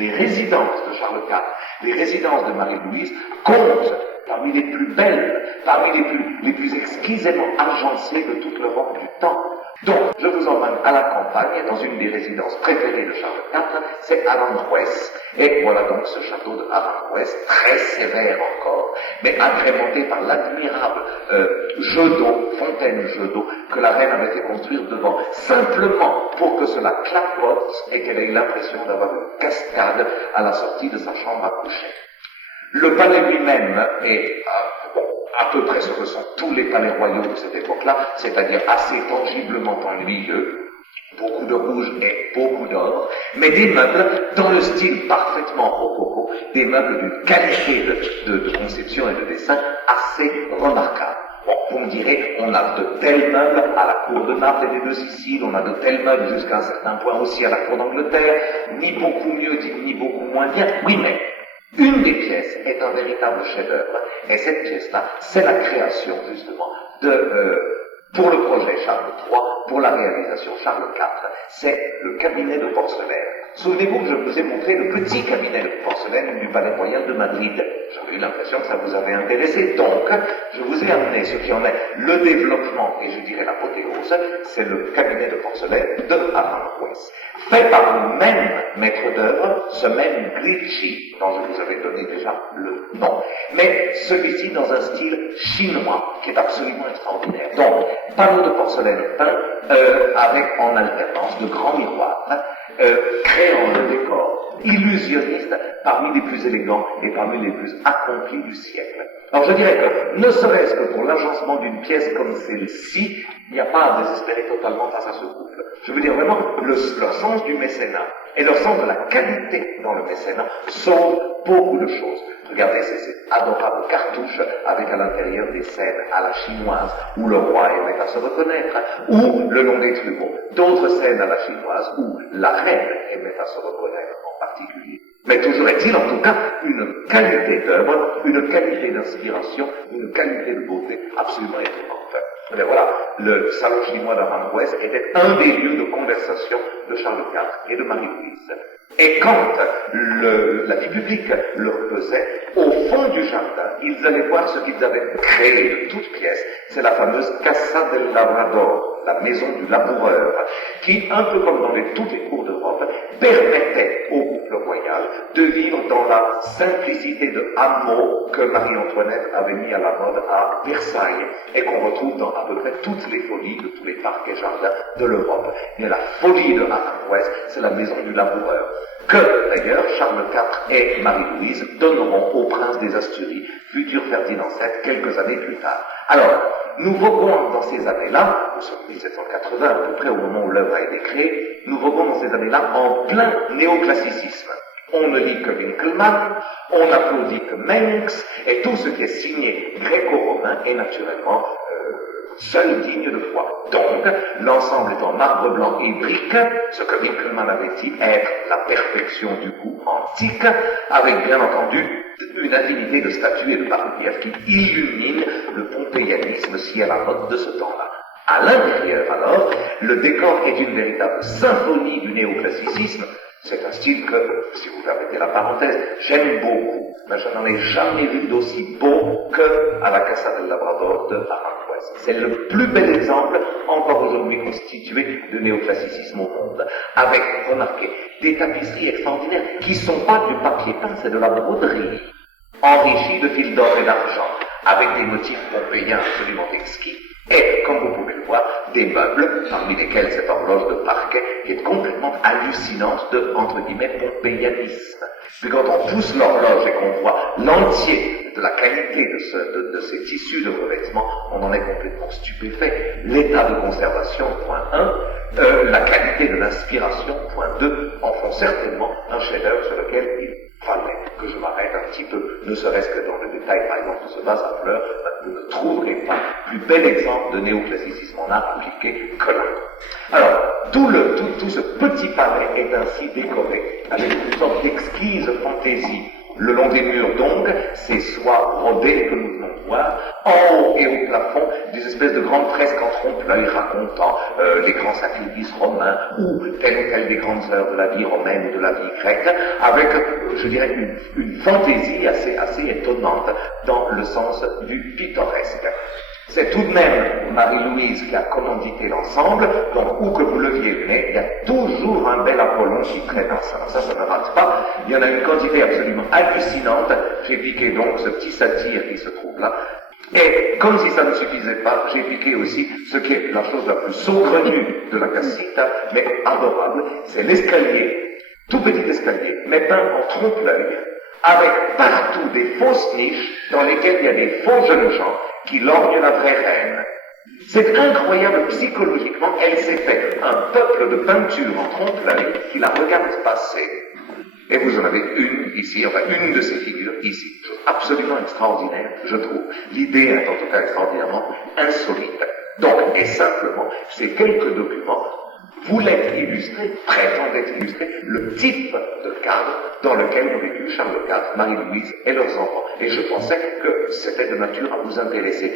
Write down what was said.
Les résidences de Charles IV, les résidences de Marie-Louise comptent parmi les plus belles, parmi les plus exquisément agencées de toute l'Europe du temps. Donc, je vous emmène à la campagne, dans une des résidences préférées de Charles IV, c'est Aranjuez. Et voilà donc ce château de Aranjuez, très sévère encore, mais agrémenté par l'admirable jeu d'eau, fontaine-jeu d'eau, que la reine avait fait construire devant, simplement pour que cela clapote et qu'elle ait l'impression d'avoir une cascade à la sortie de sa chambre à coucher. Le palais lui-même est à peu près ce que sont tous les palais royaux de cette époque-là, c'est-à-dire assez tangiblement ennuyeux, beaucoup de rouge et beaucoup d'or, mais des meubles dans le style parfaitement rococo, des meubles d'une qualité de conception et de dessin assez remarquable. Bon, vous me direz, on a de tels meubles à la cour de Naples et des deux Siciles, on a de tels meubles jusqu'à un certain point aussi à la cour d'Angleterre, ni beaucoup mieux, ni beaucoup moins bien. Oui, mais une des pièces est un véritable chef-d'œuvre, et cette pièce-là, c'est la création, justement, pour le projet Charles III, pour la réalisation Charles IV, c'est le cabinet de porcelaine. Souvenez-vous que je vous ai montré le petit cabinet de porcelaine du Palais Royal de Madrid. J'avais eu l'impression que ça vous avait intéressé. Donc, je vous ai amené ce qui en est le développement, et je dirais l'apothéose, c'est le cabinet de porcelaine de Aranjuez. Fait par le même maître d'œuvre, ce même Gricci, dont je vous avais donné déjà le nom, mais celui-ci dans un style chinois, qui est absolument extraordinaire. Donc, panneaux de porcelaine peints, avec en alternance de grands miroirs, créant le décor illusionniste parmi les plus élégants et parmi les plus accomplis du siècle. Alors je dirais que, ne serait-ce que pour l'agencement d'une pièce comme celle-ci, il n'y a pas à désespérer totalement face à ce couple. Je veux dire vraiment, leur sens du mécénat et leur sens de la qualité dans le mécénat sauvent beaucoup de choses. Regardez ces adorables cartouches avec à l'intérieur des scènes à la chinoise où le roi aimait à se reconnaître, ou le long des trumeaux, d'autres scènes à la chinoise où la reine aimait à se reconnaître en particulier. Mais toujours est-il en tout cas une qualité d'œuvre, une qualité d'inspiration, une qualité de beauté absolument étonnante. Mais voilà, le salon chinois d'Aranjuez était un des lieux de conversation de Charles IV et de Marie-Louise. Et quand la vie publique leur pesait, au fond du jardin, ils allaient voir ce qu'ils avaient créé de toutes pièces. C'est la fameuse Casa del Labrador, la maison du laboureur, qui, un peu comme dans toutes les cours d'Europe, permettait au couple royal de vivre dans la simplicité de hameau que Marie-Antoinette avait mis à la mode à Versailles et qu'on retrouve dans à peu près toutes les folies de tous les parcs et jardins de l'Europe. Mais la folie de Aranjuez, c'est la maison du laboureur, que d'ailleurs Charles IV et Marie-Louise donneront au prince des Asturies, futur Ferdinand VII, quelques années plus tard. Alors, nous voguons dans ces années-là, nous sommes 1780 à peu près au moment où l'œuvre a été créée, nous voguons dans ces années-là en plein néoclassicisme. On ne lit que Winkelmann, on applaudit que Mengs, et tout ce qui est signé gréco-romain est naturellement seul digne de foi. Donc, l'ensemble est en marbre blanc et brique, ce que Winkelmann avait dit être la perfection du goût antique, avec bien entendu une infinité de statues et de bas-reliefs qui illuminent le pompéianisme si à la mode de ce temps-là. À l'intérieur, alors, le décor est une véritable symphonie du néoclassicisme. C'est un style que, si vous permettez la parenthèse, j'aime beaucoup, mais je n'en ai jamais vu d'aussi beau que à la Casa del Labrador de Aranjuez. C'est le plus bel exemple, encore aujourd'hui constitué, de néoclassicisme au monde, avec, remarquez, des tapisseries extraordinaires qui sont pas du papier peint, c'est de la broderie, enrichie de fils d'or et d'argent, avec des motifs pompéiens absolument exquis. Et, comme vous pouvez le voir, des meubles, parmi lesquels cette horloge de parquet, qui est complètement hallucinante de, entre guillemets, pompéianisme. Puis quand on pousse l'horloge et qu'on voit l'entier de la qualité de ces tissus de revêtement, on en est complètement stupéfait. L'état de conservation, point 1, la qualité de l'inspiration, point 2, en font certainement un chef-d'œuvre sur lequel il fallait que je m'arrête un petit peu, ne serait-ce que dans le détail, par exemple, de ce vase à fleurs, vous ne trouverez pas plus bel exemple de néoclassicisme en art appliqué que là. Alors, tout ce petit palais est ainsi décoré avec une sorte d'exquise fantaisie Le long des murs, donc, ces soies rodées que nous venons de voir, en haut et au plafond, des espèces de grandes fresques en trompe-l'œil racontant les grands sacrifices romains ou telle des grandes heures de la vie romaine ou de la vie grecque, avec, je dirais, une fantaisie assez étonnante dans le sens du pittoresque. C'est tout de même Marie-Louise qui a commandité l'ensemble, donc où que vous leviez le nez, il y a toujours un bel Apollon qui traîne ensemble. Ça ne rate pas. Il y en a une quantité absolument hallucinante. J'ai piqué donc ce petit satyre qui se trouve là. Et comme si ça ne suffisait pas, j'ai piqué aussi ce qui est la chose la plus saugrenue de la Casita, mais adorable, c'est l'escalier, tout petit escalier, mais peint en trompe-l'œil, avec partout des fausses niches dans lesquelles il y a des faux jeunes gens qui lorgnent la vraie reine. C'est incroyable psychologiquement, elle s'est fait un peuple de peinture en trompe-l'œil qui la regarde passer. Et vous en avez une ici, enfin une de ces figures ici. Chose absolument extraordinaire, je trouve. L'idée est en tout cas extraordinairement insolite. Donc, et simplement, ces quelques documents voulaient illustrer, prétendaient illustrer, le type de cadre dans lequel ont vécu Charles IV, Marie-Louise et leurs enfants. Et je pensais que c'était de nature à vous intéresser.